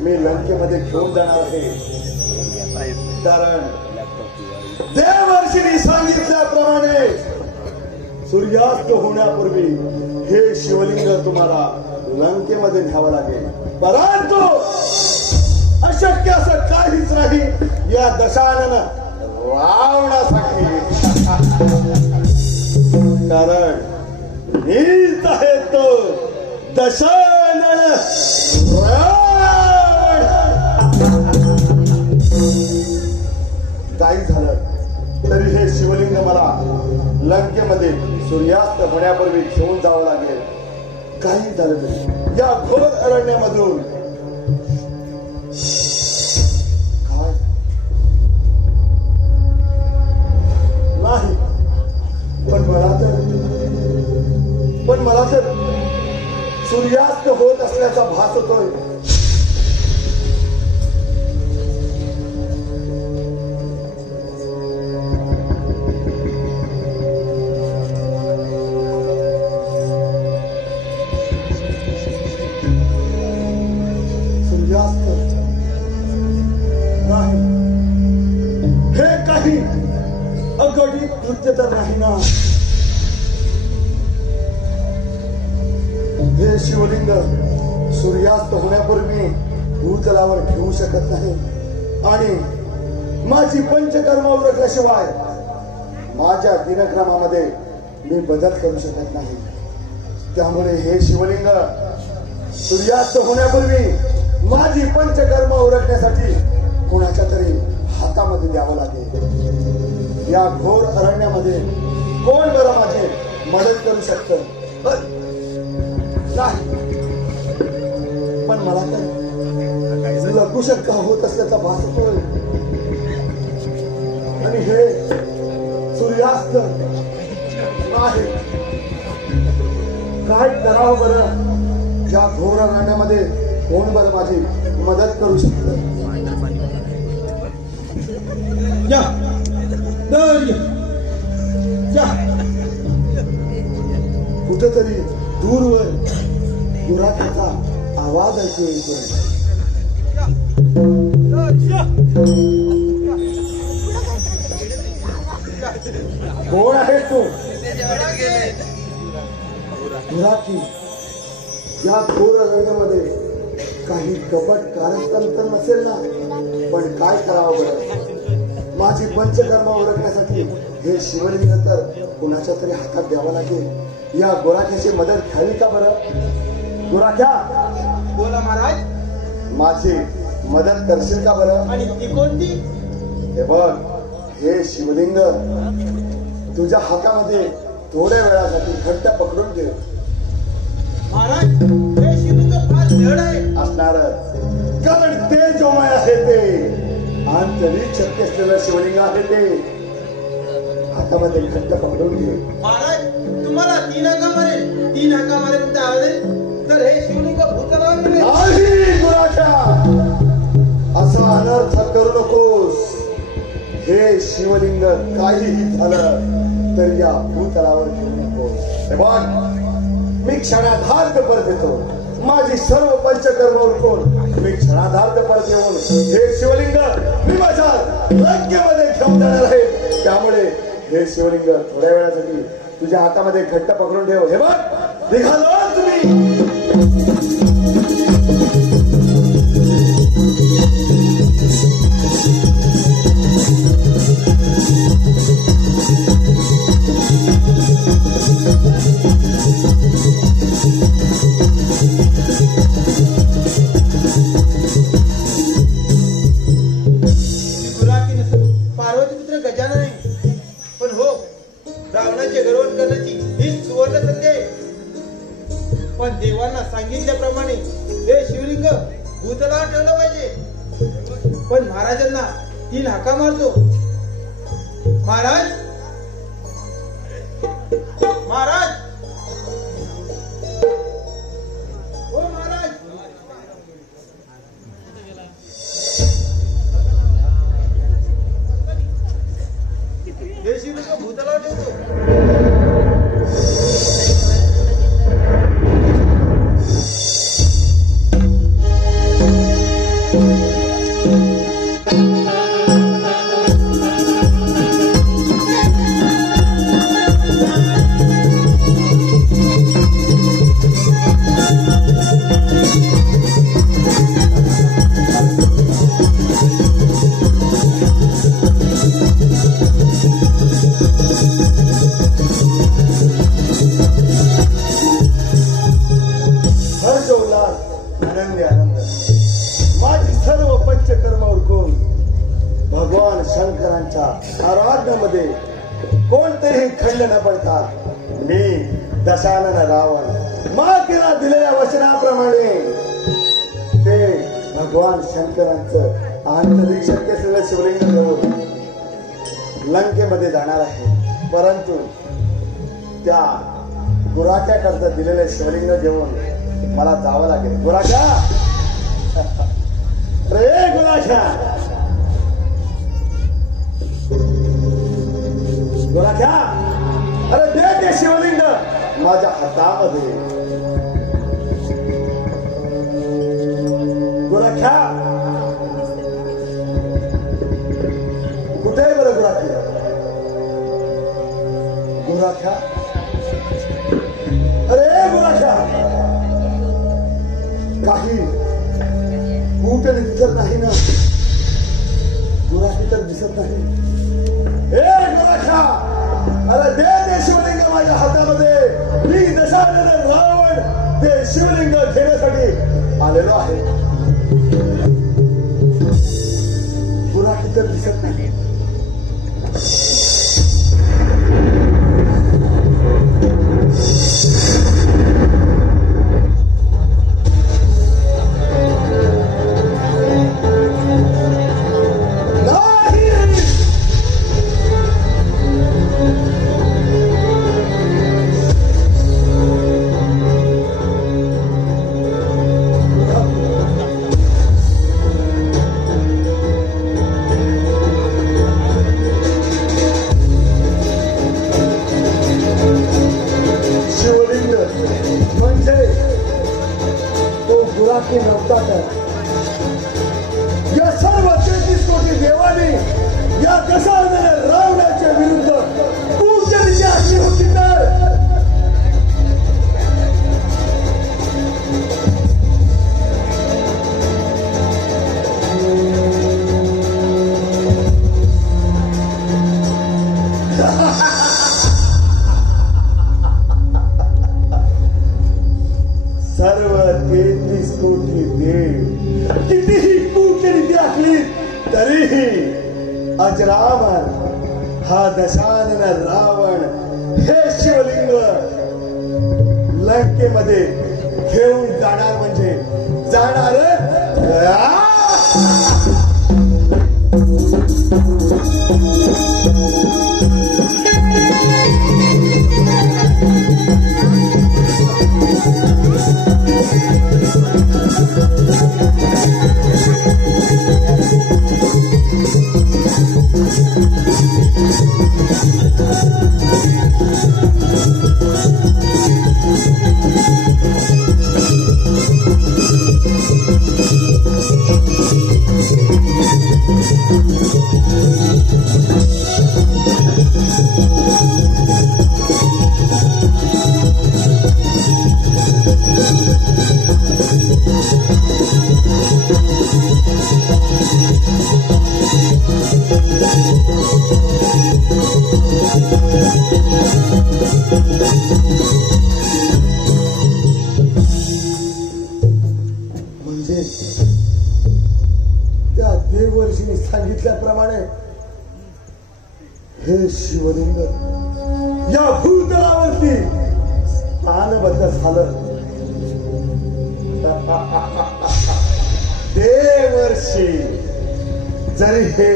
मी लंकेमध्ये घेऊन जाणार आहे. कारण देवर्षींनी सांगितल्याप्रमाणे सूर्यास्त होण्यापूर्वी हे शिवलिंग तुम्हाला लंकेमध्ये न्यावं लागेल. परंतु अशक्य असं काहीच नाही या दशानन रावणासाठी. कारण मीच आहे तो दशानन काही झालं तरी हे शिवलिंग मला लंकेमध्ये सूर्यास्त होण्यापूर्वी घेऊन जावं लागेल. काही झालं तरी या घोर अरण्यामधून काय नाही. पण मला तर सूर्यास्त होत असल्याचा भास होतोय. कृत्य तर नाही ना. हे शिवलिंग सूर्यास्त होण्यापूर्वी भूतलावर घेऊ शकत नाही. आणि माझी पंचकर्म उरकल्याशिवाय माझ्या दिनक्रमामध्ये मी बदल करू शकत नाही. त्यामुळे हे शिवलिंग सूर्यास्त होण्यापूर्वी माझी पंचकर्म उरकण्यासाठी कोणाच्या तरी हातामध्ये द्यावं लागेल. या घोर अरण्यामध्ये कोण बरं माझे मदत करू शकतं? नाही. पण मला तर लघुशंका होत असल्याचा भास होतोय. आणि हे सूर्यास्त आहे. काय करावं बरं? या घोर अरण्यामध्ये कोण बरं माझी मदत करू शकतं? कुठेतरी दूरवर गुराख्याचा आवाज ऐकू येतोय. कोण आहेस तू? गुराखी, या घोर अरण्यामध्ये काही कपट कारस्थान तर नसेल ना? पण काय करावं बरं? माझी पंचकर्म ओळखण्यासाठी हे शिवलिंग तर कुणाच्या तरी हातात द्यावं लागेल. या गुराख्याची मदत घ्यावी का बरं? गुराख्या, बोला महाराज. माझी मदत करशील का बरं? आणि ती कोणती? हे बघ, हे शिवलिंग तुझ्या हातामध्ये थोड्या वेळासाठी घट्ट पकडून घे. महाराज, हे शिवलिंग फार जड आहे. असणारच, कारण ते जोमाय आहे ते आंतरिक शक्ती असलेलं शिवलिंग आहे ते. हातामध्ये घट्ट पकडून घे. महाराज, तुम्हाला 3 हाका मारेल तर हे शिवलिंग भूतलावर नाही. गुराख्या, असा अनर्थ करू नकोस. हे शिवलिंग काहीही झालं तर या भूतलावर घेऊन नको. हे बघ, मी क्षणार्धात परत येतो. माझी सर्व पंचकर्म उरकून मी क्षणार्धात परत येऊन हे शिवलिंग मी माझ्या लंकेमध्ये घेऊन जाणार आहे. त्यामुळे हे शिवलिंग थोड्या वेळासाठी तुझ्या हातामध्ये घट्ट पकडून ठेव. हे बघ, निघालो तुम्ही. पण देवांना सांगितल्याप्रमाणे हे शिवलिंग भूतलावर ठेवलं पाहिजे. पण महाराजांना 3 हाका मारतो. महाराज, महाराज, ओ महाराज. हे शिवलिंग भूतलावर ठेवतो. भगवान शंकरांच्या आराधनामध्ये कोणतेही खंड न पडता मी दशानन रावण मातेला दिलेल्या वचनाप्रमाणे ते भगवान शंकरांचं आंतरिक शक्ती असलेलं शिवलिंग घेऊन लंकेमध्ये जाणार आहे. परंतु त्या गुराख्याकरता दिलेले शिवलिंग घेऊन मला जावं लागेल. गुराख्या, रे गुराख्या, गुराख्या, अरे दे ते शिवलिंग माझ्या हातामध्ये. गुराख्या, कुठे आहे बरं गुराख्या? गुराख्या, अरे गुराख्या, काही कुठे दिसत नाही ना? गुराखी तर दिसत नाही. हे गुराख्या, अरे दे ते शिवलिंग माझ्या हातामध्ये. मी दशानन रावण ते शिवलिंग घेण्यासाठी आलेलो आहे. गुराखी तर दिसत नाही. नव्हता तर या सर्व 33 कोटी देवाने या दशानन रावणाच्या विरुद्ध पूजनीची आखली होती तर सर्व 33 कोटी देव कितीही कूटनीती आखली तरीही अजरामर हा दशानन रावण हे शिवलिंग लंकेमध्ये घेऊन जाणार म्हणजे जाणार. म्हणजे त्या देववर्षीने सांगितल्याप्रमाणे हे शिवलिंग या भूतलावरती स्थानबद्ध झालं. देवर्षी जरी हे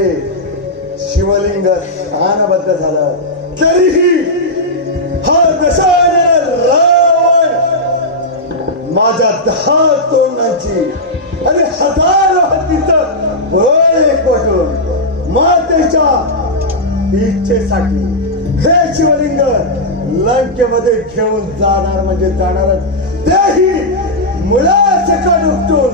शिवलिंग स्थानबद्ध झालं तरीही हा दशानन रावण माझ्या 10 तोंडांची आणि 1000 हत्तीचं बळ एकवटून मातेच्या इच्छेसाठी हे शिवलिंग लंकेमध्ये घेऊन जाणार म्हणजे जाणारच, तेही मुळासकट उपटून.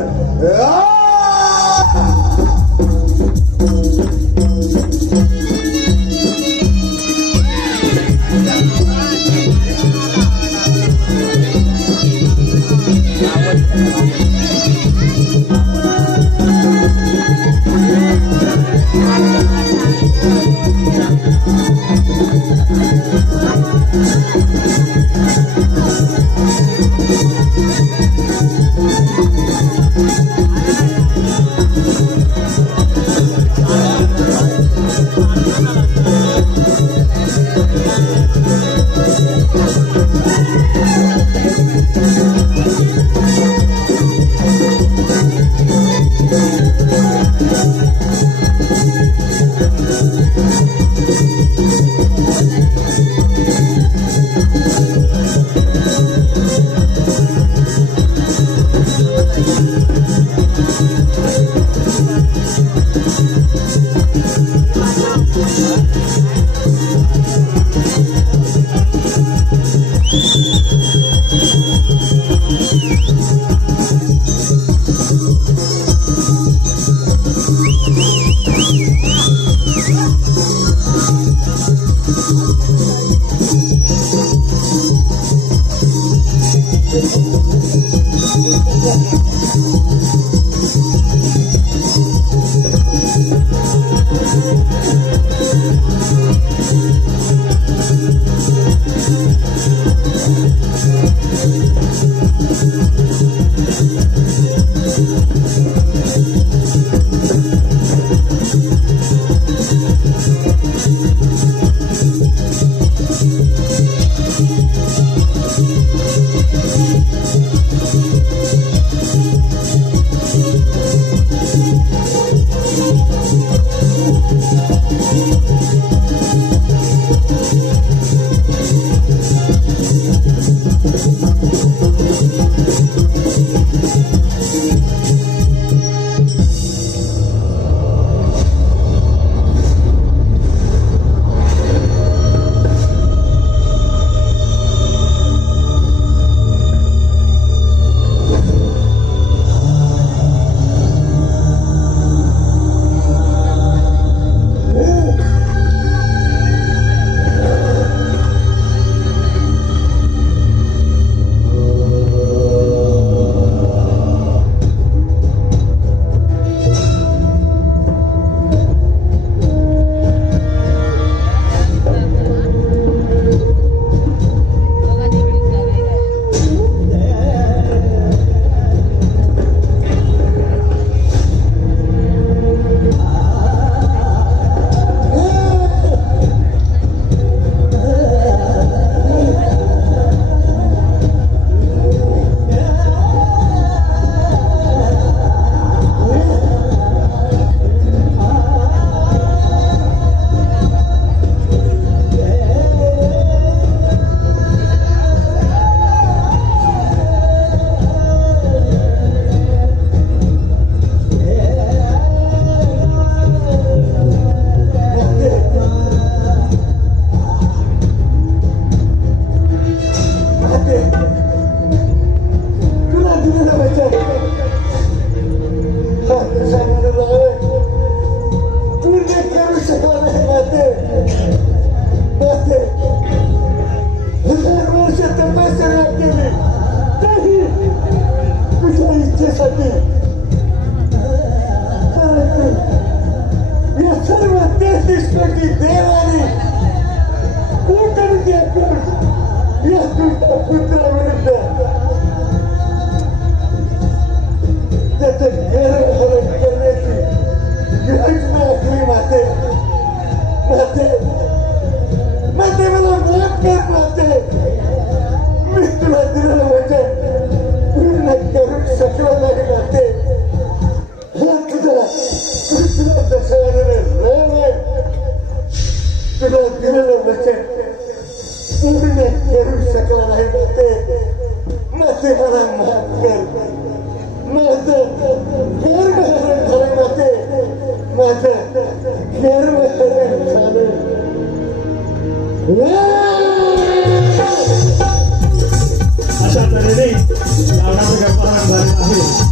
शेवटी देवाने कोकणच्या या दुष्ट पुत्राविरुद्ध त्याचं गैरहरण करण्याची योजना आखली. माते मला माफ कर माते. मी तुला दिलेलं वचन पूर्ण करू शकलो नाही माते. तुला दशहऱ्याने तुला दिलेलं वचन पूर्ण करू शकला नाही माते. मला माफ कर. माझं गैरहरण झालं माते. माझं गैरहरण झालं. अशा तऱ्हेने रावणाचं गप्पाहरण झालेलं आहे.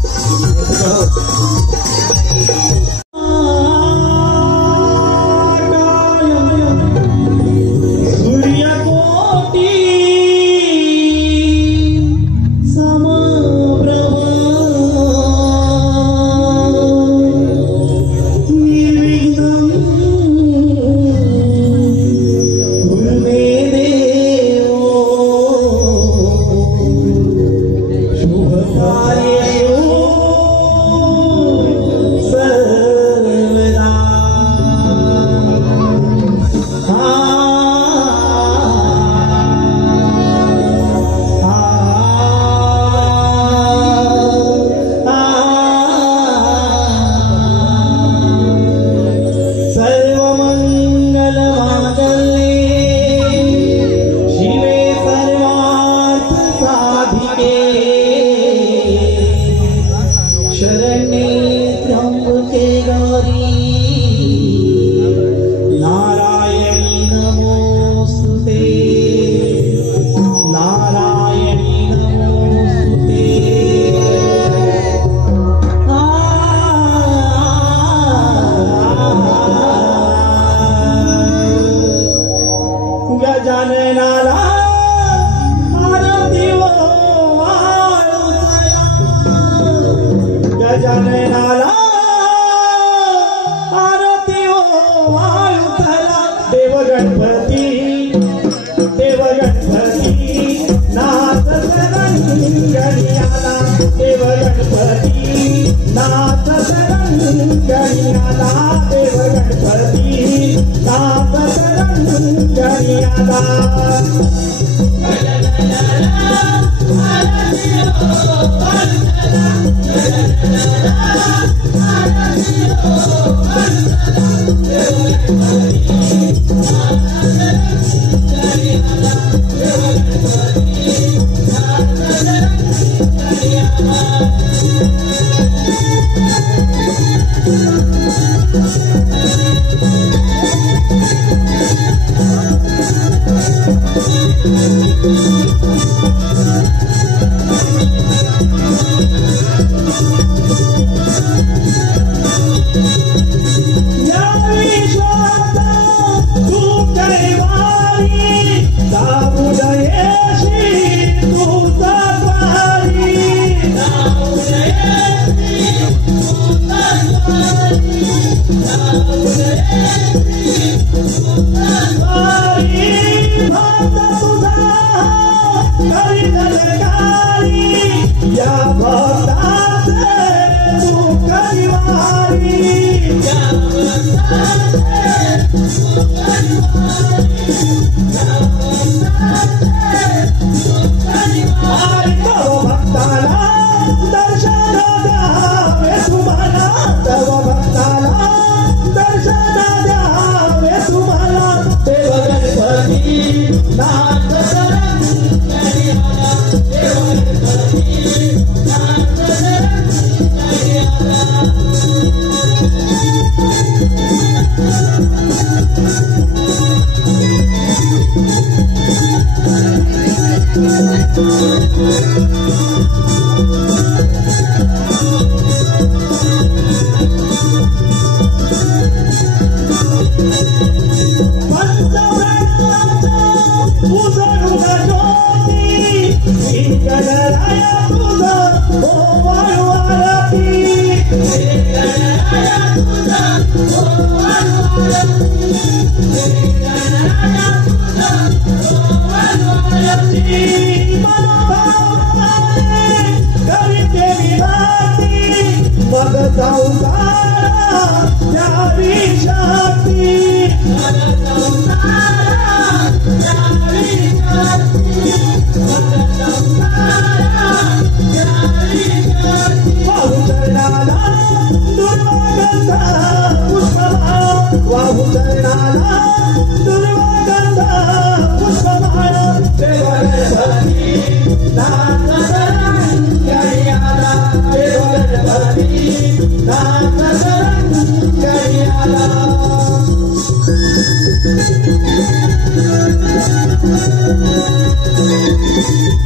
तुझा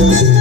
आहे